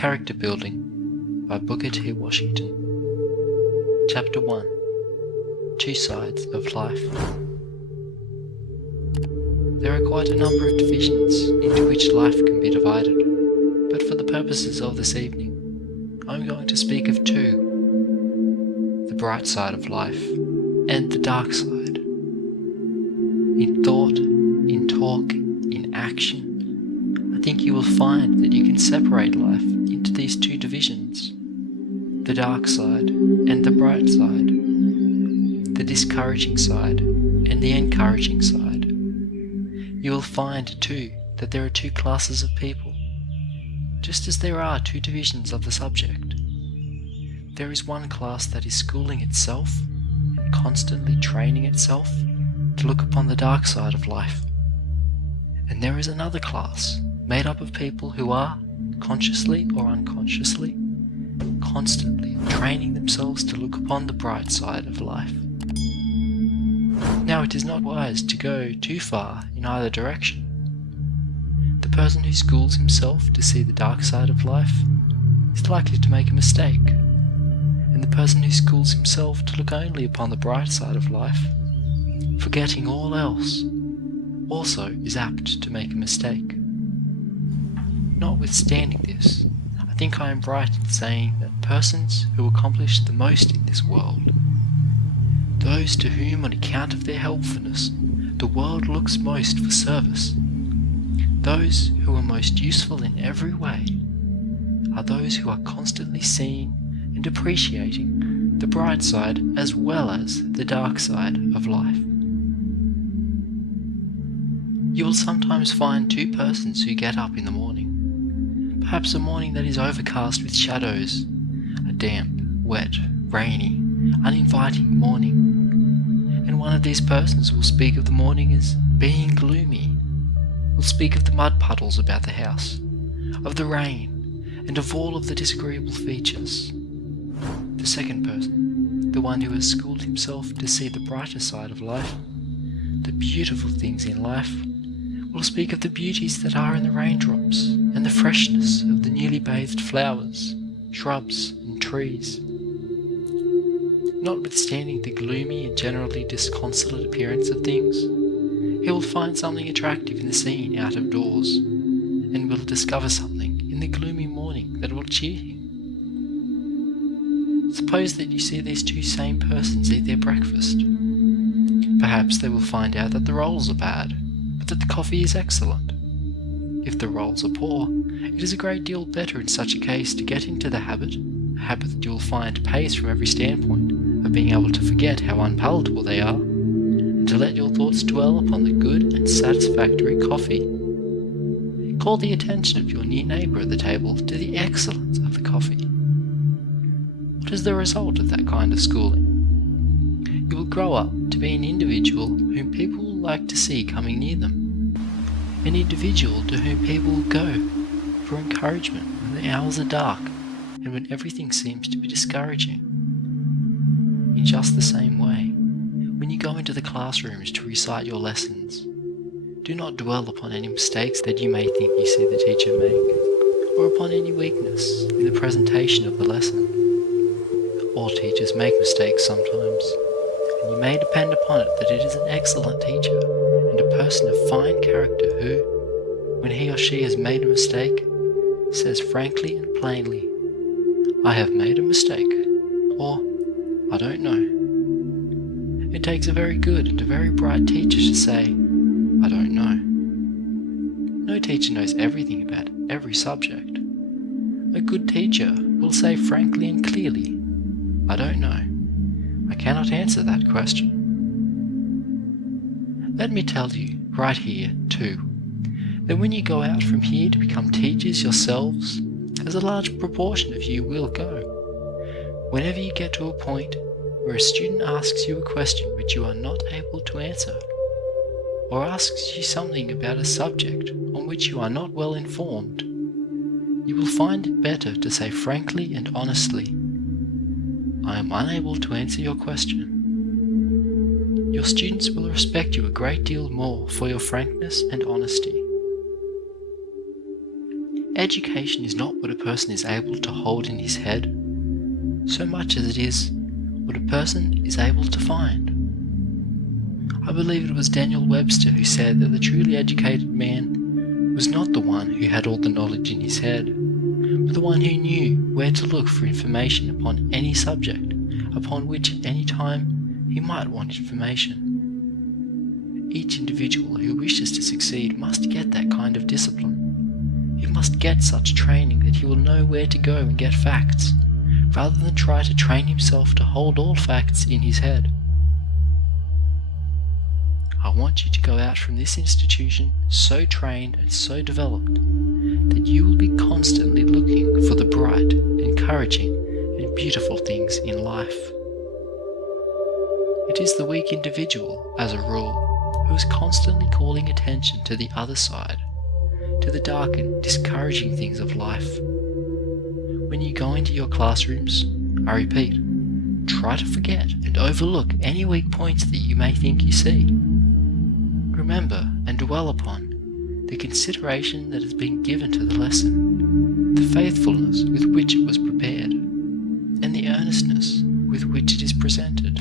Character Building by Booker T. Washington. Chapter 1. Two Sides of Life. There are quite a number of divisions into which life can be divided, but for the purposes of this evening, I'm going to speak of two: the bright side of life and the dark side. In thought, in talk, in action, I think you will find that you can separate life into these two divisions: the dark side and the bright side, the discouraging side and the encouraging side. You will find too that there are two classes of people, just as there are two divisions of the subject. There is one class that is schooling itself and constantly training itself to look upon the dark side of life. And there is another class made up of people who are, consciously or unconsciously, constantly training themselves to look upon the bright side of life. Now, it is not wise to go too far in either direction. The person who schools himself to see the dark side of life is likely to make a mistake, and the person who schools himself to look only upon the bright side of life, forgetting all else, also is apt to make a mistake. Notwithstanding this, I think I am right in saying that persons who accomplish the most in this world, those to whom on account of their helpfulness the world looks most for service, those who are most useful in every way, are those who are constantly seeing and appreciating the bright side as well as the dark side of life. You will sometimes find two persons who get up in the morning, perhaps a morning that is overcast with shadows, a damp, wet, rainy, uninviting morning, and one of these persons will speak of the morning as being gloomy, will speak of the mud puddles about the house, of the rain, and of all of the disagreeable features. The second person, the one who has schooled himself to see the brighter side of life, the beautiful things in life, will speak of the beauties that are in the raindrops and the freshness of the newly bathed flowers, shrubs, and trees. Notwithstanding the gloomy and generally disconsolate appearance of things, he will find something attractive in the scene out of doors, and will discover something in the gloomy morning that will cheer him. Suppose that you see these two same persons eat their breakfast. Perhaps they will find out that the rolls are bad, but that the coffee is excellent. If the rolls are poor, it is a great deal better in such a case to get into the habit, a habit that you will find pays from every standpoint, of being able to forget how unpalatable they are, and to let your thoughts dwell upon the good and satisfactory coffee. Call the attention of your near neighbour at the table to the excellence of the coffee. What is the result of that kind of schooling? You will grow up to be an individual whom people will like to see coming near them, an individual to whom people will go for encouragement when the hours are dark and when everything seems to be discouraging. In just the same way, when you go into the classrooms to recite your lessons, do not dwell upon any mistakes that you may think you see the teacher make, or upon any weakness in the presentation of the lesson. All teachers make mistakes sometimes, and you may depend upon it that it is an excellent teacher and a person of fine character who, when he or she has made a mistake, says frankly and plainly, "I have made a mistake," or "I don't know." It takes a very good and a very bright teacher to say, "I don't know." No teacher knows everything about every subject. A good teacher will say frankly and clearly, "I don't know. I cannot answer that question." Let me tell you right here, too, that when you go out from here to become teachers yourselves, as a large proportion of you will go, whenever you get to a point where a student asks you a question which you are not able to answer, or asks you something about a subject on which you are not well informed, you will find it better to say frankly and honestly, "I am unable to answer your question." Your students will respect you a great deal more for your frankness and honesty. education is not what a person is able to hold in his head, so much as it is what a person is able to find. I believe it was Daniel Webster who said that the truly educated man was not the one who had all the knowledge in his head, but the one who knew where to look for information upon any subject upon which at any time he might want information. Each individual who wishes to succeed must get that kind of discipline. He must get such training that he will know where to go and get facts, rather than try to train himself to hold all facts in his head. I want you to go out from this institution so trained and so developed that you will be constantly looking for the bright, encouraging, and beautiful things in life. It is the weak individual, as a rule, who is constantly calling attention to the other side, to the dark and discouraging things of life. When you go into your classrooms, I repeat, try to forget and overlook any weak points that you may think you see. Remember and dwell upon the consideration that has been given to the lesson, the faithfulness with which it was prepared, and the earnestness with which it is presented.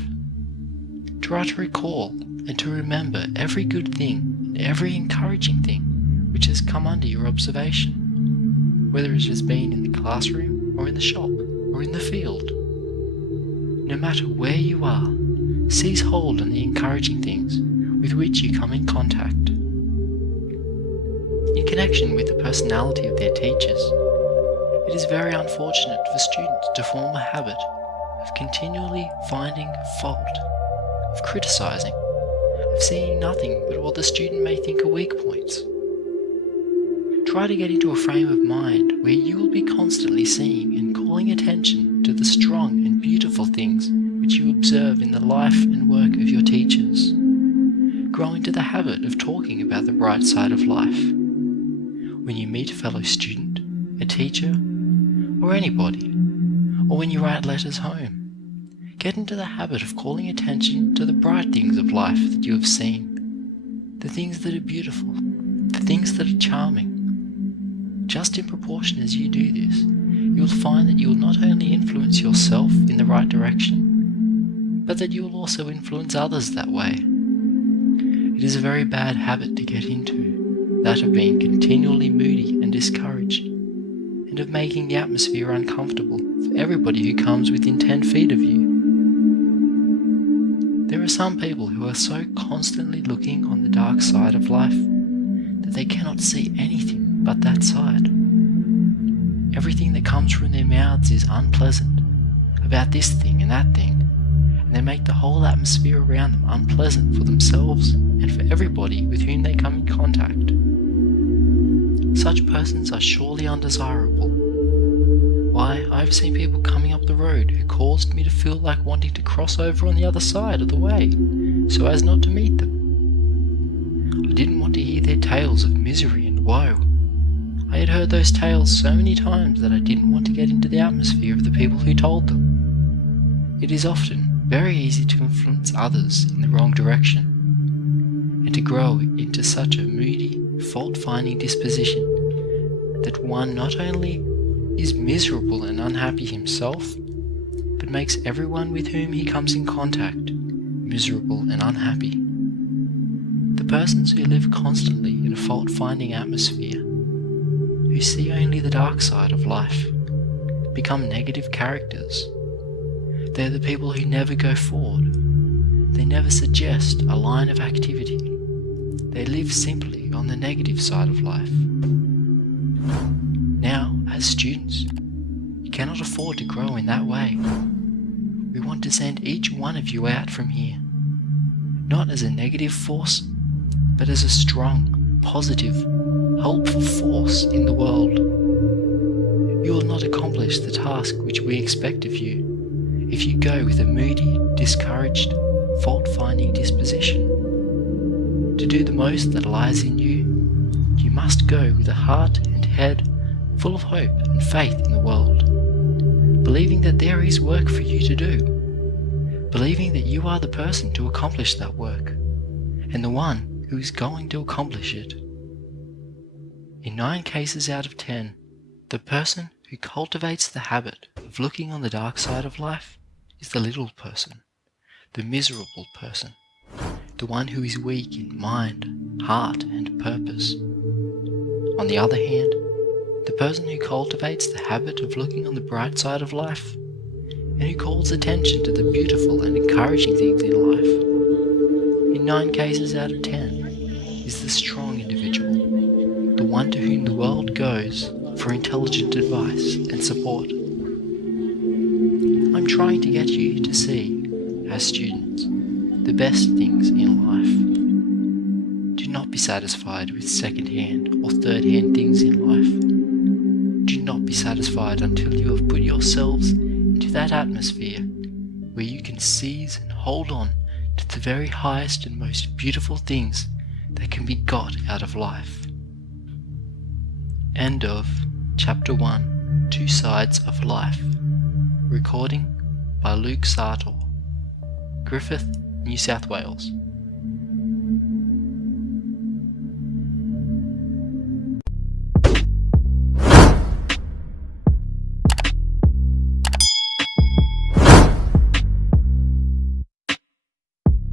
Try to recall and to remember every good thing and every encouraging thing which has come under your observation, whether it has been in the classroom or in the shop or in the field. No matter where you are, seize hold on the encouraging things with which you come in contact. In connection with the personality of their teachers, it is very unfortunate for students to form a habit of continually finding fault, of criticizing, of seeing nothing but what the student may think are weak points. Try to get into a frame of mind where you will be constantly seeing and calling attention to the strong and beautiful things which you observe in the life and work of your teachers. Grow into the habit of talking about the bright side of life. When you meet a fellow student, a teacher, or anybody, or when you write letters home, get into the habit of calling attention to the bright things of life that you have seen, the things that are beautiful, the things that are charming. Just in proportion as you do this, you will find that you will not only influence yourself in the right direction, but that you will also influence others that way. It is a very bad habit to get into, that of being continually moody and discouraged, and of making the atmosphere uncomfortable for everybody who comes within 10 feet of you. There are some people who are so constantly looking on the dark side of life that they cannot see anything but that side. Everything that comes from their mouths is unpleasant, about this thing and that thing, and they make the whole atmosphere around them unpleasant for themselves and for everybody with whom they come in contact. Such persons are surely undesirable. Why, I've seen people coming up the road who caused me to feel like wanting to cross over on the other side of the way so as not to meet them. I didn't want to hear their tales of misery and woe. I had heard those tales so many times that I didn't want to get into the atmosphere of the people who told them. It is often very easy to influence others in the wrong direction, and to grow into such a moody, fault-finding disposition that one not only is miserable and unhappy himself, but makes everyone with whom he comes in contact miserable and unhappy. The persons who live constantly in a fault-finding atmosphere, who see only the dark side of life, become negative characters. They are the people who never go forward. They never suggest a line of activity. They live simply on the negative side of life. Now, as students, you cannot afford to grow in that way. We want to send each one of you out from here, not as a negative force, but as a strong, positive, helpful force in the world. You will not accomplish the task which we expect of you if you go with a moody, discouraged, fault-finding disposition. To do the most that lies in you, you must go with a heart and head full of hope and faith in the world, believing that there is work for you to do, believing that you are the person to accomplish that work, and the one who is going to accomplish it. In 9 cases out of 10, The person who cultivates the habit of looking on the dark side of life is the little person, the miserable person, the one who is weak in mind, heart, and purpose. On the other hand, the person who cultivates the habit of looking on the bright side of life and who calls attention to the beautiful and encouraging things in life, in 9 cases out of 10, is the strong individual, the one to whom the world goes for intelligent advice and support. I'm trying to get you to see, as students, the best things in life. Do not be satisfied with second-hand or third-hand things in life. Do not be satisfied until you have put yourselves into that atmosphere where you can seize and hold on to the very highest and most beautiful things that can be got out of life. End of Chapter 1, 2 Sides of Life. Recording by Luke Sartor, Griffith, New South Wales.